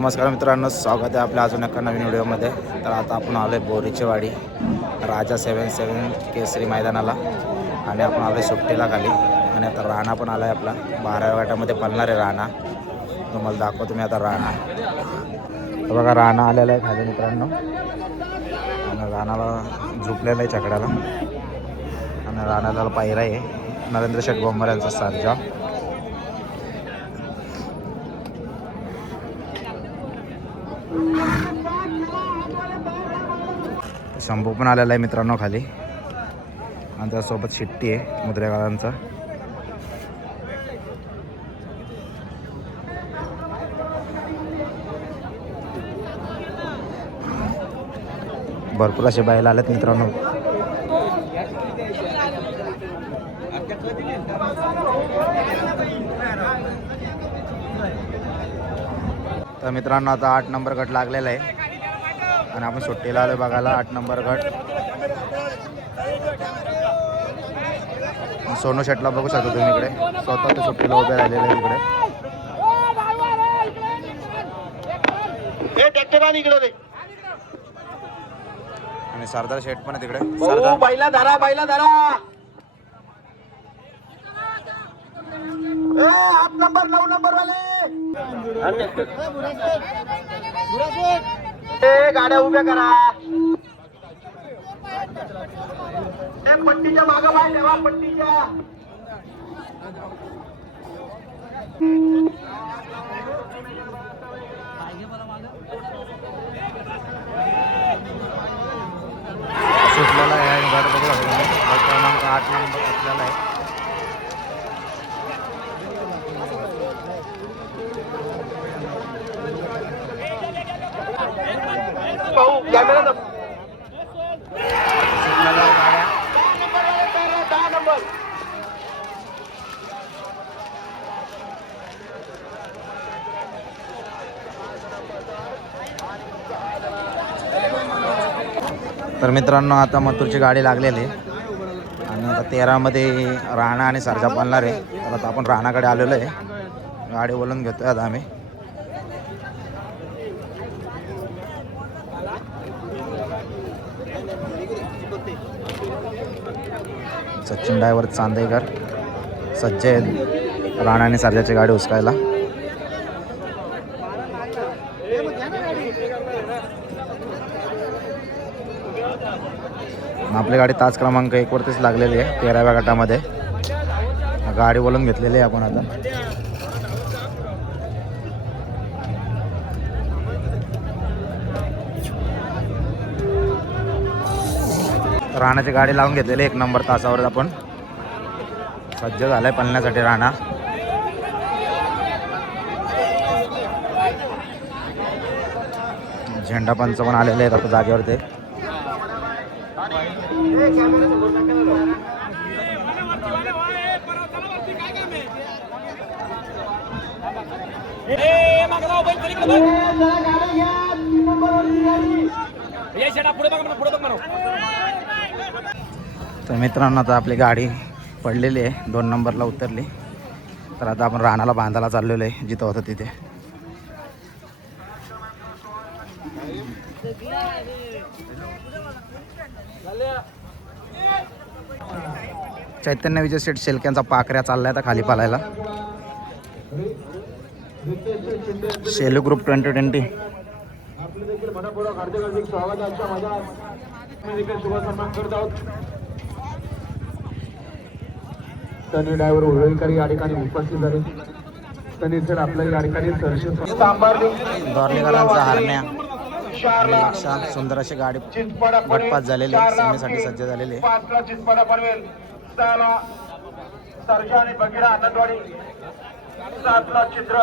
नमस्कार मित्रांनो, स्वागत आहे आपल्या अजून एका नवीन व्हिडिओमध्ये. तर आता आपण आलो आहे बोरीची वाडी राजा 77 केसरी मैदानाला आणि आपण आलो आहे सुट्टीला खाली. आणि आता राणा पण आला आहे आपला 12व्या गटामध्ये पळणार आहे राणा. तुम्हाला दाखवतो मी आता राणा. तर बघा राणा आलेला आहे खाली मित्रांनो आणि राणाला झोपलेला आहे चकड्याला आणि राणाला पायरा आहे नरेंद्र शेठ बोंबर यांचा सर्जा. शंभू पण आलेला आहे मित्रांनो खाली आणि त्यासोबत शिट्टी आहे मुद्रेकरांचा. भरपूर असे बैल आलेत मित्रांनो. तर मित्रांनो आता 8 नंबर गट लागलेला आहे आणि आपण सुट्टीला आलो बघायला 8 नंबर गट. सोनू शेटला बघू शकता तुम्ही इकडे स्वतः ते सुट्टीला उभे राहिलेले आहे इकडे. आणि सरदार शेट पण आहे तिकडे. सरदार बैला धरा 8 नंबर 9 नंबर वाले गाड्या उभ्या करा. पट्टीच्या मागं बाय ठेवा पट्टीच्या. सुटलेला आहे गट बघू क्रमांक 8 नंबर सुटलेला आहे. कॅमेरा सुटलेला आहे गाड्या. 10 नंबर तर मित्रांनो आता मथुरची गाडी लागलेली आहे आणि आता 13 मध्ये राणा आणि सरजा पालणार आहे. तर आता आपण राणाकडे आलेलो आहे. गाडी बोलून घेतोय आता आम्ही. सचिन ड्रायव्हर चांदेकर सज्ज आहेत राणा आणि सरजाची गाडी उचकायला. आपली गाडी तास क्रमांक 1 वरतीच लागलेली आहे 13व्या गटामध्ये. गाडी बोलून घेतलेली आहे आपण आता. राणाची गाडी लावून घेतलेली 1 नंबर तासावर आपण. सज्ज झालाय पळण्यासाठी राणा. झेंडा पंच पण आलेले आहेत आता जागेवर ते. तर मित्रांनो आता आपली गाडी पडलेली आहे 2 नंबरला उतरली. तर आता आपण राणाला बांधायला चाललेलो आहे जिथं होतं तिथे. चैतन्य विजय शेठ शेलक्यांचा पाकऱ्या चाललाय आता खाली पालायला. शेलू ग्रुप 2020 आपले देखील मनपूर्वक हार्दिक स्वागत आहे. आजच्या देखील शुभ सन्मान करत आहोत. तनी ड्रायव्हर उरळीकर या ठिकाणी उपस्थित झाले. तनी सर आपल्या या ठिकाणी दोर्लीकरांचा हरण्या लक्षा सुंदर अशी गाडी गटपास झालेली सेमीसाठी सज्ज झालेली आहे. 5 ला चितपाडा पनवेल, 6 ला सरजा आणि बगिरा आनंदवाडी, 7 ला चित्र,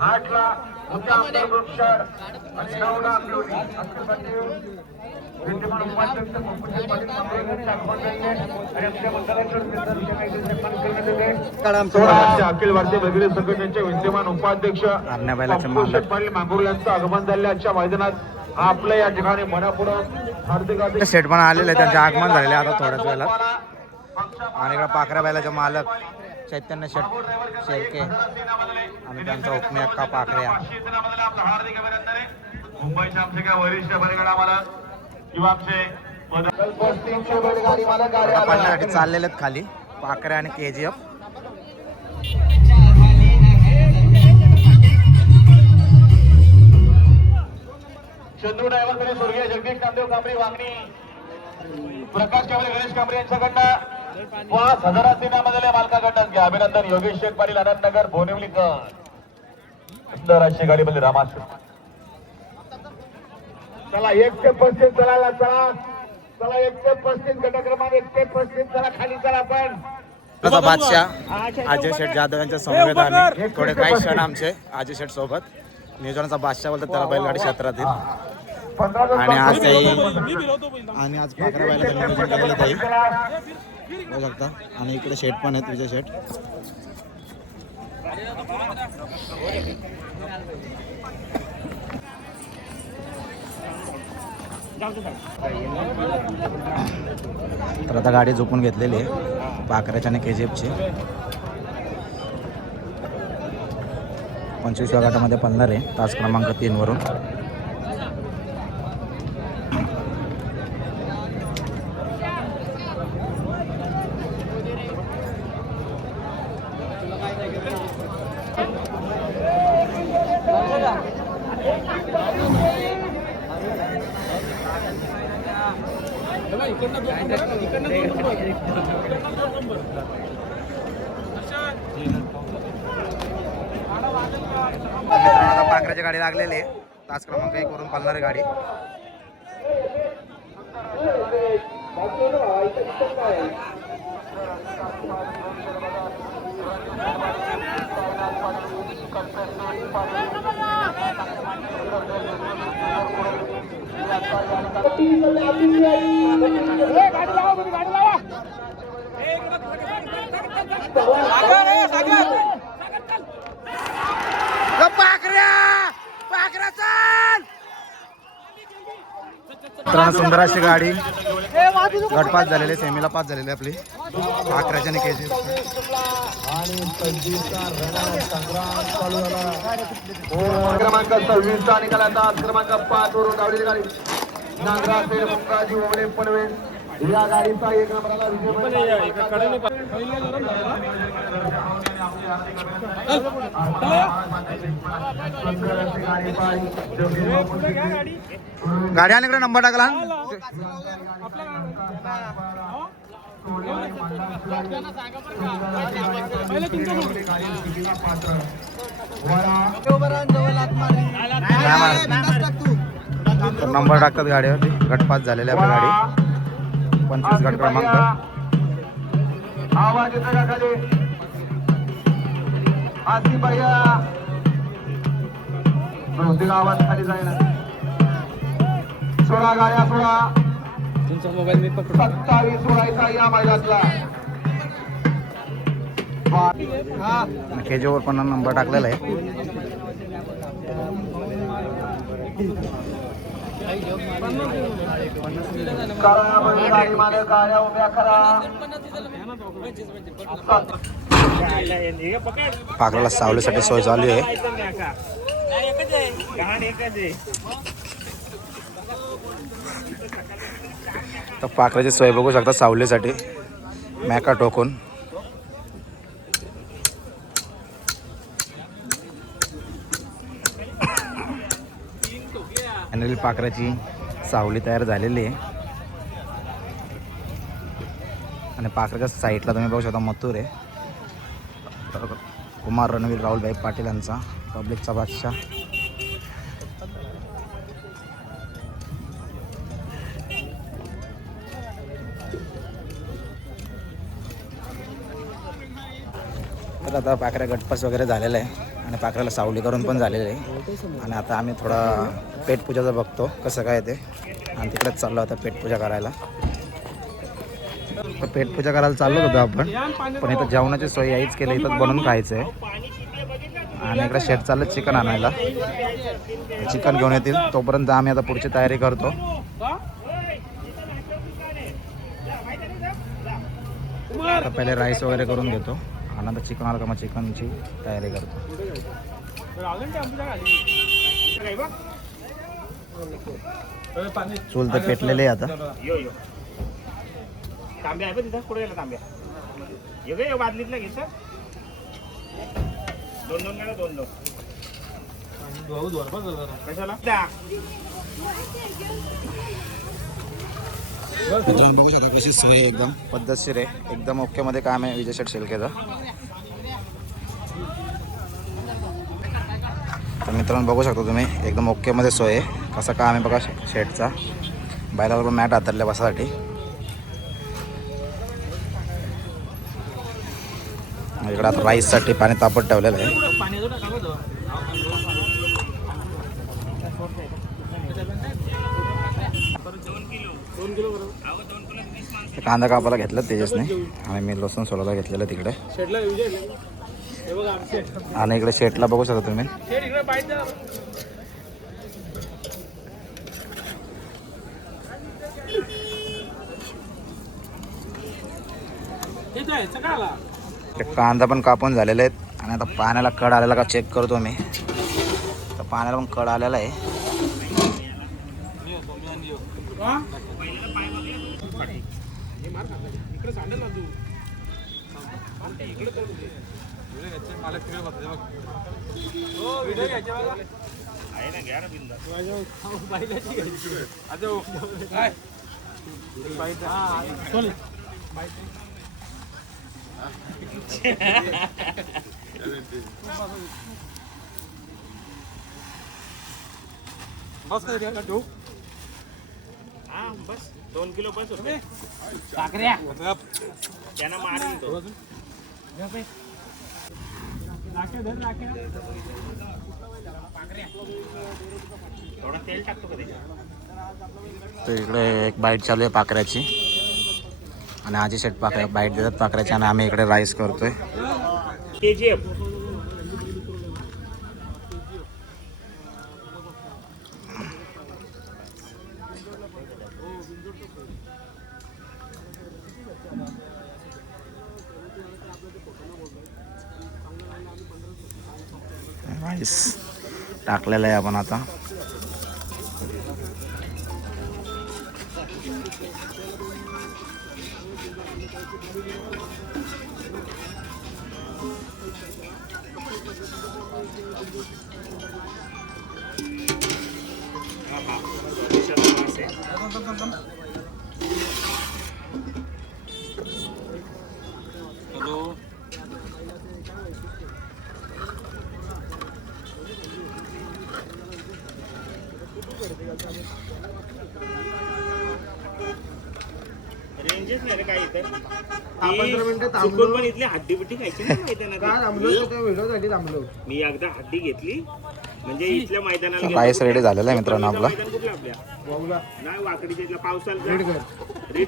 8 ला मुक्काम वृक्षार आणि 9 ला आंबेवली. विद्यमान उपाध्यक्ष पंकज पाटील मंगळवेरच्या अखंडने आणि आमच्या मंडळाच्या सन्मान करण्यात येते. अखिल भारतीय भगिरी संघटनेचे विद्यमान उपाध्यक्ष पंकज पाटील मांगुर्ले यांचं आगमन झाले आजच्या मैदानात. आपलं या ठिकाणी मनपूर्वक हार्दिक शेठ पण आलेले त्यांचे आगमन झालेले आता थोड्याच वेळात. आणि इकडे पाखऱ्या बैलाचे मालक चैतन्य शेळके आणि त्यांचा उपमे अक्का पाकऱ्या. हार्दिक अभिनंदन आहे. मुंबईचे आमचे काय वरिष्ठ बैलगाडा आम्हाला किंवा आमचे पहिल्यासाठी चाललेले आहेत खाली पाकऱ्या आणि KGF. चंद्रू ड्रायव्हर तरी स्वर्गीय जगदीश नामदेव कांबळे वांगणी, प्रकाश कांबळे, गणेश कांबळे यांच्याकडनं 5,000 इनामाला मालकाकडनं घ्या. अभिनंदन. योगेश शेख पाटील, आनंदनगर, बोनिवलीकर. सुंदर अशी गाडी बनली रामाश्रम. चला 1 ते 35 चला चला 1 ते 35 गट क्रमांक 1 ते 35 चला खाली चला आपण. बादशाह अजय शेठ जाधव यांच्या समवेत आम्ही थोडे काही क्षण आमचे अजय शेठ सोबत. नियोजनाचा बादशाह बोलतात त्याला बैलगाडी क्षेत्रातील. आणि आज पाकऱ्या बैलाचं नियोजन केलेलं ताई बघू शकता. आणि इकडे शेठ पण आहेत, विजय शेठ. तर आता गाडी झोपून घेतलेली आहे पाकऱ्याच्या आणि KGFची. 25व्या गटामध्ये पळणार आहे तास क्रमांक 3 वरून. आता पाकऱ्याची गाडी लागलेली आहे. तास क्रमांक 1 वरून पळणारी गाडी. सुंदर अशी गाडी गटपास झालेली, सेमीला पास झालेली आपली पाकऱ्याच्या आणि KGF. क्रमांक 26 चा निकाल आता क्रमांक 5 वरून धावलेली गाडी नागराज मुंगाजी ओवळे पनवेल या गाडीचा 1 नंबरला गाडी आणि इकडे नंबर टाकला. नंबर टाकतात गाडीवरती. गटपास झालेली आपली गाडी 25 गट क्रमांक. आवाज येतो का खाली? आधी भैया बहुतेक आवाज खाली जाईना. 16 गाड्या 16 मोबाईल मी पकडतो. 27 सोडायचा या मैदानातला. KGF वर पण नंबर टाकलेला आहे. गाडी मालक गाड्या उभ्या करा. पाकऱ्याला सावलीसाठी सोय चालू आहे. तर पाकऱ्याची सोय बघू शकता सावलीसाठी मॅका टोकून. फायनली पाकऱ्याची सावली तयार झालेली आहे. आणि पाकऱ्याच्या साईडला तुम्ही बघू शकता मथुर आहे. कुमार रणवीर राहुलभाई पाटील यांचा पब्लिकचा बादशाह. तर आता पाकऱ्या गटपास वगैरे झालेला आहे आणि पाकऱ्याला सावली करून पण झालेलं आहे. आणि आता आम्ही थोडा पेटपूजाचं बघतो कसं काय ते. आणि तिकडेच चाललो होता पेटपूजा करायला. तर पेटपूजा करायला चाललो होतो आपण, पण इथं जेवणाची सोय याहीच केली, इथंच बनवून खायचं आहे. आणि इकडे शेट चाललं चिकन आणायला. चिकन घेऊन येतील तोपर्यंत आम्ही आता पुढची तयारी करतो. तर पहिले राईस वगैरे करून घेतो आणि नंतर चिकन आलं का मग चिकनची तयारी करतो. चूल तर पेटलेले आहे आता. तांब्या आहे तिथं पुढे गेला तांब्या ये बादलीतला घे सर. दोन गेला दोन कशाला मित्रांनो बघू शकता कशी सोय आहे, एकदम पद्धतशीर आहे, एकदम ओके मध्ये काम आहे विजय शेट शेळकेचं. तर मित्रांनो बघू शकता तुम्ही एकदम ओके मध्ये सोय आहे. कसं काम आहे बघा शेटचा. बैलाला पण मॅट हातरल्या बसासाठी. इकडे आता राईससाठी पाणी तापत ठेवलेलं आहे. कांदा कापायला घेतला तेजसने आणि मी लसूण सोलायला घेतलेलं तिकडे. आणि इकडे शेटला बघू शकता तुम्ही. कांदा पण कापून झालेले आहेत आणि आता पाण्याला कड आलेला का चेक करतो मी. तर पाण्याला पण कड आलेला आहे. बस बस 2 किलो बस होते. त्यांना मारून तो थोडा तेल टाकतो का त्याच्यात. तर इकडे एक बाईट चालू आहे पाकऱ्याची आणि आजी शेट पाकऱ्या बाईट देतात पाकऱ्याची आणि आम्ही इकडे राईस करतोय. KGF राईस टाकलेलं आहे आपण आता. रेंजेस नाही रे काय इथं. 15 मिनिटं थांबलो पण इथली हड्डी बिड्डी खायची नाही मैदानात. मी एकदा हड्डी घेतली म्हणजे इथल्या मैदानाला राईस रेडी झालेला आहे मित्रांनो आपला. नाही वाकडीच्या इथला पावसाला रेड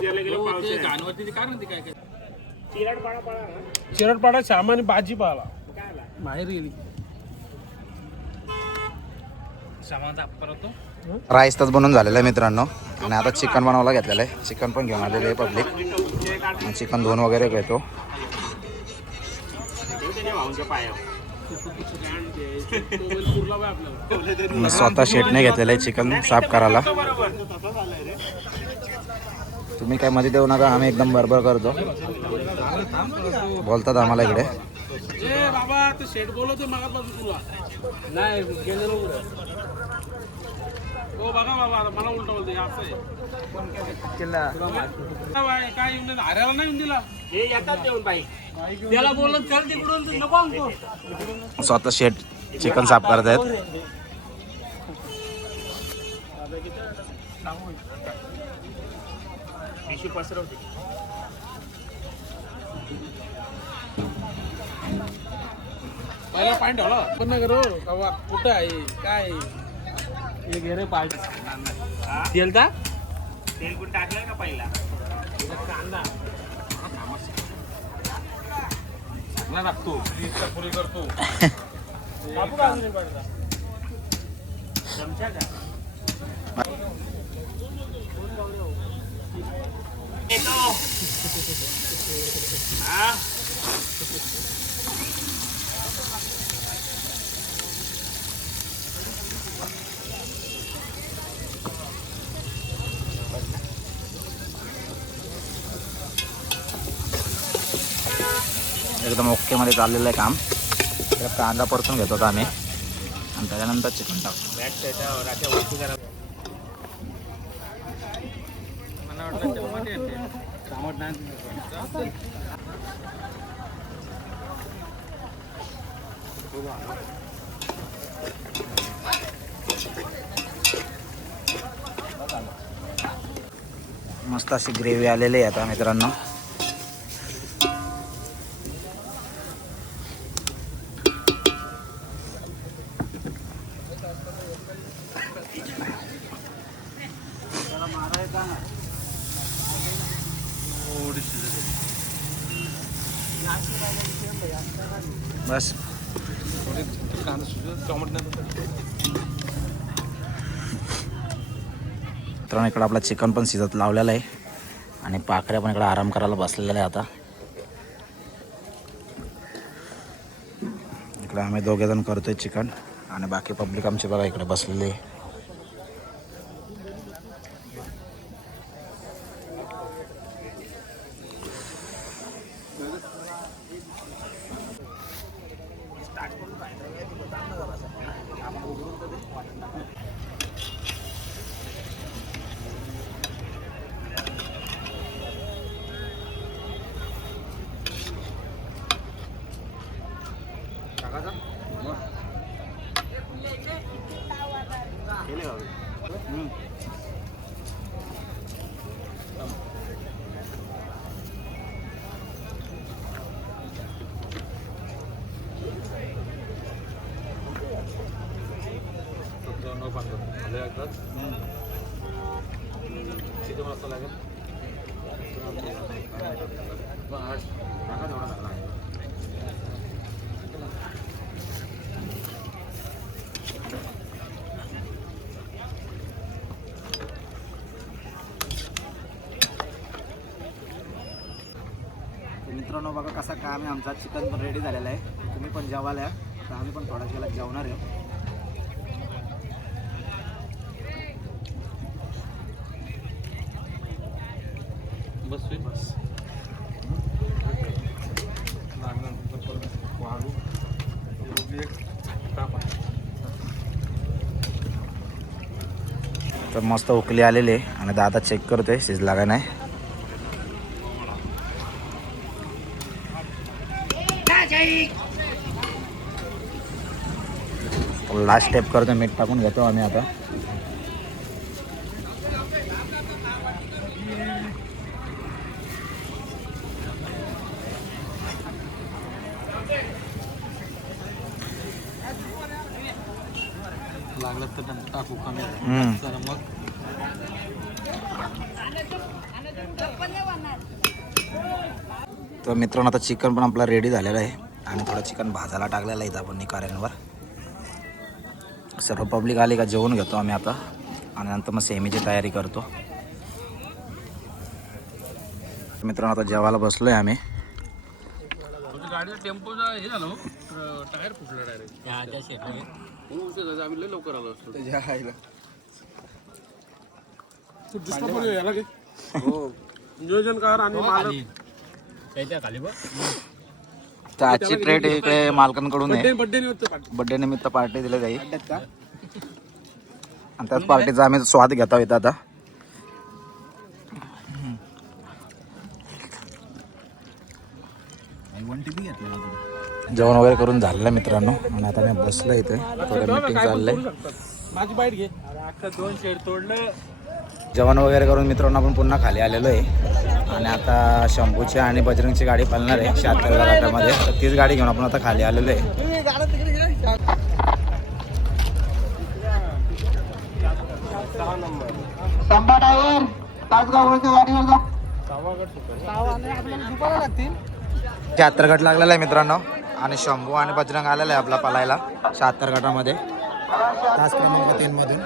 द्यायला गेलं पावसाळ्यात काय चिरडपाडा सामान्य भाजीपाला बाहेर गेली सामान परत. राईस तर बनवून झालेला आहे मित्रांनो आणि आता चिकन बनवायला घेतलेलं आहे. चिकन पण घेऊन आलेलं आहे पब्लिक. चिकन धुवून वगैरे घेतो. स्वतः शेटने घेतलेलं आहे चिकन साफ करायला. तुम्ही काय मध्ये देऊ नका, आम्ही एकदम बरोबर करतो बोलतात आम्हाला इकडे. बाबा ते शेट बोलवतो मागापासून तुला नाही गेलेलो हो बघा बाबा आता मला उलट बोलतो असं आहे काय येऊन हऱ्याला नाही येऊन दिला हे येतात देऊन बाईक त्याला बोलत चल तिकडून नको आणतो. स्वतः शेट चिकन साफ करत आहेत. पिशवी पसरवते. पहिला पाणी ठेवला पण नाही करू बाबा कुठं आहे काय घे रे पाणी तेल का तेल कुठं टाकलं का पहिला कांदा चांगला टाकतो पुरी करतो बापू का चमचा का येतो हा एकदम ओके मध्ये चाललेलं आहे काम. तर कांदा परतून घेतो आता आम्ही आणि त्याच्यानंतर चिकन टाकतो. बॅग त्याच्यावर अशा वस्तू करा. मस्त अशी ग्रेव्ही आलेली आहे आता मित्रांनो. बस मित्रांनो इकडं आपला चिकन पण शिजत लावलेलं आहे आणि पाकऱ्या पण इकडे आराम करायला बसलेल्या आहे. आता इकडे आम्ही दोघे जण करतोय चिकन आणि बाकी पब्लिक आमची बघा इकडे बसलेली आहे. मित्रांनो बघा कसा काम आहे आमचा. चिकन पण रेडी झालेला आहे. तुम्ही पण जेवायला या तर आम्ही पण थोड्याच वेळात जेवणार आहे. बस तर मस्त उकली आलेली आहे आणि दादा चेक करतोय शिजला का नाही. लास्ट स्टेप करतो, मीठ टाकून घेतो आम्ही आता. लागलं तर टाकू कमी जरा मग. तर मित्रांनो आता चिकन पण आपला रेडी झालेलं आहे आणि थोडं चिकन भाजायला टाकलेलं आहे इथं आपण निकाऱ्यांवर. सर्व पब्लिक आली का जेवून घेतो आम्ही आता आणि नंतर मग सेमीची तयारी करतो. मित्रांनो आता जेवायला बसलोय आम्ही. गाडीचा टेम्पोचा हे झालं टायर फुटलं डायरेक्ट. आम्ही लय लवकर आलो असतो. नियोजनकार आणि मालक तर आजची ट्रेड इकडे मालकांकडून आहे. बड्डे बड्डे निमित्त पार्टी दिली जाईल आणि त्याच पार्टीचा आम्ही स्वाद घेता येतो आता. जेवण वगैरे करून झालेलं मित्रांनो आणि आता मी बसलो इथे. थोडं मीटिंग चाललंय. माझी बाईट घे. आता 2 शेर तोडलं. जेवण वगैरे करून मित्रांनो आपण पुन्हा खाली आलेलो आहे आणि आता शंभूची आणि बजरंगची गाडी पळणार आहे 76 घाटामध्ये. तर तीच गाडी घेऊन आपण आता खाली आलेलो आहे. शहात्तर गट लागलेला आहे मित्रांनो आणि शंभू आणि बजरंग आलेला आहे आपला पलायला 76 गटामध्ये तास क्रमांक 3 मधून.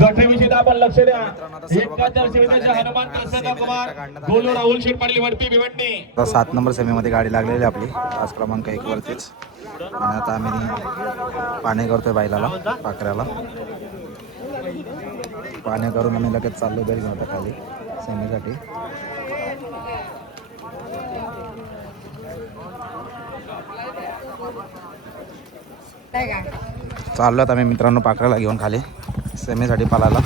गटविषयी आपण लक्ष द्या. एकाहत्तर सेवेचे हनुमान प्रसन्न कुमार गोलू राहुल शेठ पाटील वरती भिवंडी. 7 नंबर सेमीमध्ये गाडी लागलेली आपली तास क्रमांक 1 वरतीच. आणि आता आम्ही पाणी करतोय बैलाला पाकऱ्याला. पाणी करून आम्ही लगेच चाललो बैल घेऊन आता खाली सेमीसाठी. चाललो आम्ही मित्रांनो पाकऱ्याला घेऊन खाली सेमीसाठी पालायला.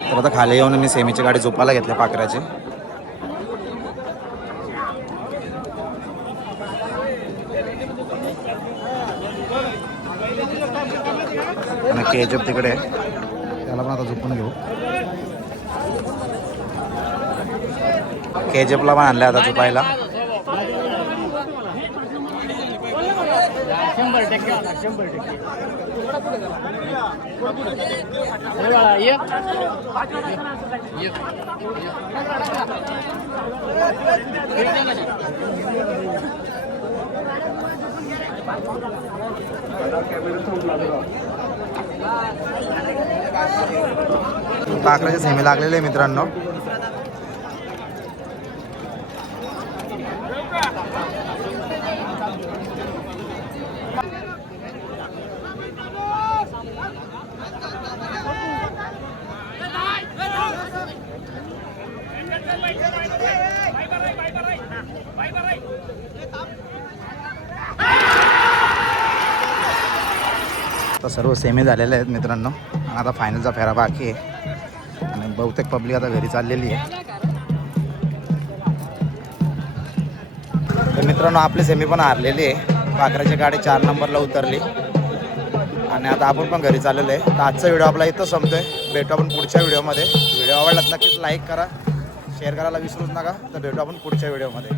तर आता खाली येऊन मी सेमीची गाडी झोपायला घेतली पाकऱ्याची. आणि केजप तिकडे त्याला पण आता झोपून घेऊ. केजपला पण आणलं आता झोपायला. 100% पाकऱ्याचे सेमी लागलेले आहे मित्रांनो. तर सर्व सेमी झालेले आहेत मित्रांनो. आणि आता फायनलचा फेरा बाकी आहे. आणि बहुतेक पब्लिक आता घरी चाललेली आहे. तर मित्रांनो आपली सेमी पण हारलेली आहे. पाकऱ्याची गाडी 4 नंबरला उतरली. आणि आता आपण पण घरी चाललेलो आहे. तर आजचा व्हिडिओ आपला इथं संपतोय. भेटू आपण पुढच्या व्हिडिओमध्ये. व्हिडिओ आवडला नक्कीच लाईक करा, शेअर करायला विसरूच नका. तर भेटू आपण पुढच्या व्हिडिओमध्ये.